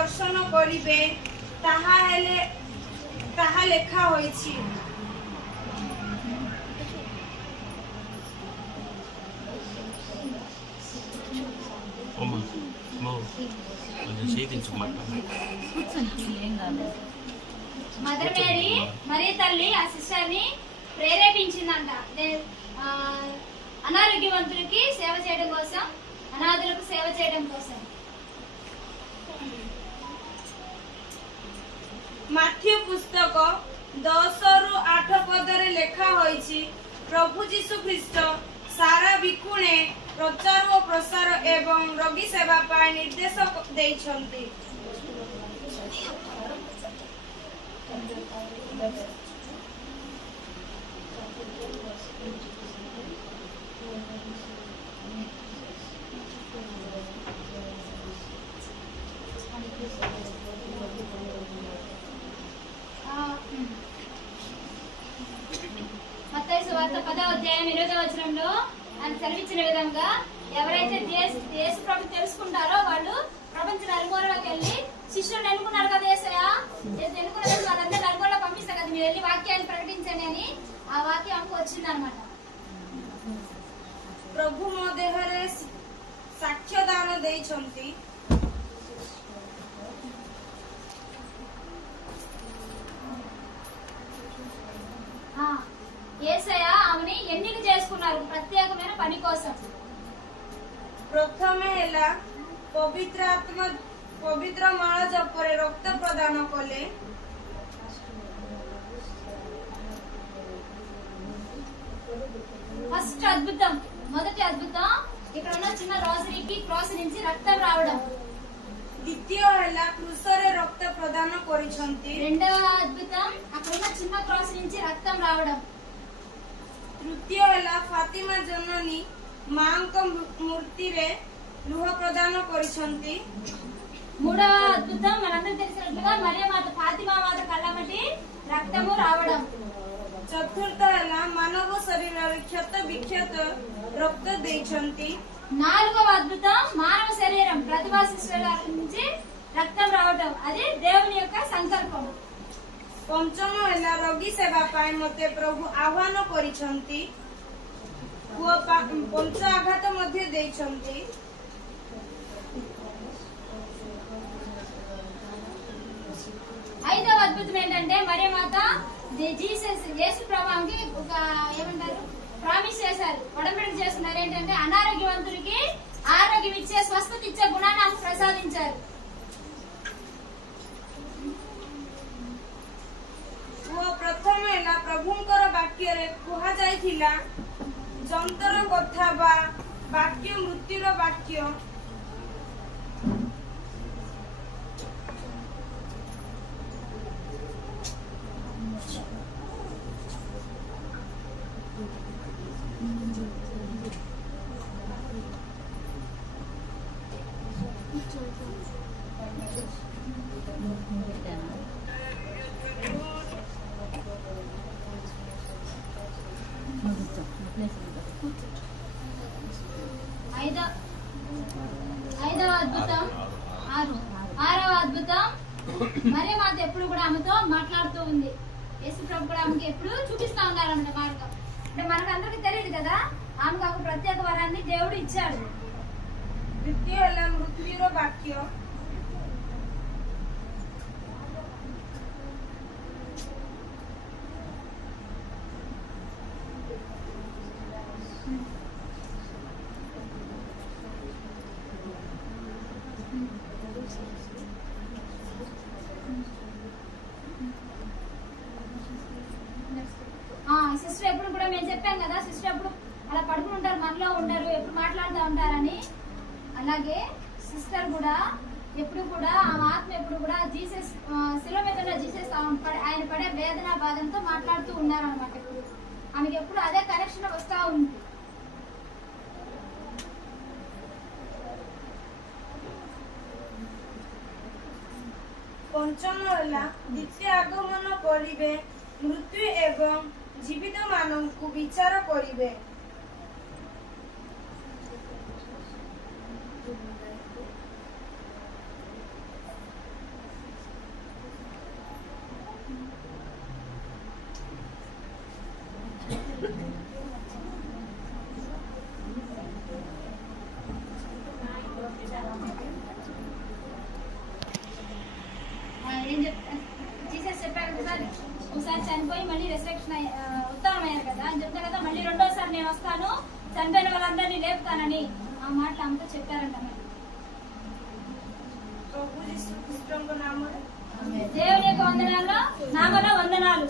दर्शन करिबे ताहा लेखा होइछि। Mother Mary మరి తల్లి ఆ సిస్టర్ని ప్రేరేపించిందంట అనారోగ్యవంతులకి సేవ చేయడం కోసం, అనాథులకు సేవ చేయడం కోసం। माथ्यू पुस्तक 10-8 पदरे लेखा होइछि, प्रभु जीशु ख्रीस्ट सारा विकुणे प्रचार और प्रसार एवं रोगी सेवा पाई निर्देश देइछन्ति। మత్తయి సువార్త 10వ అధ్యాయం 8వ వచనంలో ఆయన సెలవిచ్చిన విధంగా ఎవరైతే యేసు ప్రభు తెలుసుకుంటారో వాళ్ళు ప్రపంచ నలుమూలలోకి వెళ్ళి శిష్యులను ఎన్నుకున్నారు కదా యేసయ్య, ఎన్నుకున్న వాళ్ళందరూ నలుమూలలో పంపిస్తారు కదా, మీరు వెళ్ళి వాక్యాన్ని ప్రకటించండి అని ఆ వాక్యం ఆమెకు వచ్చిందనమాట। प्रभु मो देहरे साक्ष्य दान देइछन्ति। యేసయ్య ఆమెని ఎన్నిక చేసుకున్నారు ప్రత్యేకమైన పని కోసం। प्रथमे हेला पवित्र आत्मा पवित्र मळ जपरे रक्त प्रदान कले। ఫస్ట్ అద్భుతం, మొదటి అద్భుతం ఇక్కడ ఉన్న చిన్న రోసరీకి క్రాస్ నుంచి రక్తం రావడం। द्वितीय हेला क्रूसरे रक्त प्रदान करिछन्ति। రెండవ అద్భుతం అక్కడ ఉన్న చిన్న క్రాస్ నుంచి రక్తం రావడం। तृतीय हेला फातिमा जननी मांक मूर्ति रे लुह प्रदान करिछन्ति। మూడవ అద్భుతం మనందరికీ తెలిసినట్లుగా మరియ మాత ఫాతిమా మాత కళ్ళమటి రక్తము రావడం। चतुर्थ हेला मानव शरीर रे क्षत विक्षत रक्त देइछन्ति। నాలుగవ అద్భుతం మానవ శరీరం ప్రతిభా శిశువుల నుంచి రక్తం రావడం, అది దేవుని యొక్క సంకల్పం। पंचम हेला रोगी सेवा पाई मते प्रभु आह्वान करिछन्ति। वो पंच आघात मध्ये देइछन्ति। ఐదవ అద్భుతం ఏంటంటే మరియ మాత జీసస్ యేసు ప్రభువుకి ఒక ఏమంటారు ప్రామిస్ చేశారు, ఒడంబడిక చేస్తున్నారు ఏంటంటే అనారోగ్యవంతులకి ఆరోగ్యం ఇచ్చే స్వస్థత ఇచ్చే గుణాన్ని ఆమెకు ప్రసాదించారు। वो प्रथम हेला प्रभुंकर वाक्य रे कुहा जाइथिला जंतर कथा बा वाक्य मृत्युर वाक्य। ఐదవ అద్భుతం ఆరవ అద్భుతం మరియ మాత ఎప్పుడు కూడా ఆమెతో మాట్లాడుతూ ఉంది, యేసు ప్రభు కూడా ఆమెకి ఎప్పుడు చూపిస్తా ఉన్నారన్నమాట మార్గం। అంటే మనకు అందరికి తెలియదు కదా, ఆమెకు ఒక ప్రత్యేక వరాన్ని దేవుడు ఇచ్చాడు। द्वितीय हेला मृत्युर वाक्य। సిస్టర్ ఎప్పుడు కూడా మేము చెప్పాం కదా, సిస్టర్ ఎప్పుడు అలా పడుకుని ఉంటారు, మనలో ఉండరు, ఎప్పుడు మాట్లాడుతూ ఉంటారని। అలాగే సిస్టర్ కూడా ఎప్పుడు కూడా ఆమె ఆత్మ ఎప్పుడు కూడా జీసస్ శిలువ మీద ఉన్న జీసస్ ఆయన పడే వేదన బాధంతో మాట్లాడుతూ ఉన్నారనమాట। ఇప్పుడు ఆమెకి ఎప్పుడు అదే కనెక్షన్ వస్తూ ఉంది। पंचम हेला द्वितीय आगमन करिबे मृत्यु एवं जीवित मानवକୁ विचार करिबे। మళ్ళీ రెసరెక్షన్ ఉత్తమమయ్యారు కదా అని చెప్తా కదా, మళ్ళీ రెండోసారి నేను వస్తాను చనిపోయిన వాళ్ళందరినీ లేపుతానని ఆ మాట అంతా చెప్పారంట. ప్రభుజీ దేవుని యొక్క వందనాలు, నామన వందనాలు.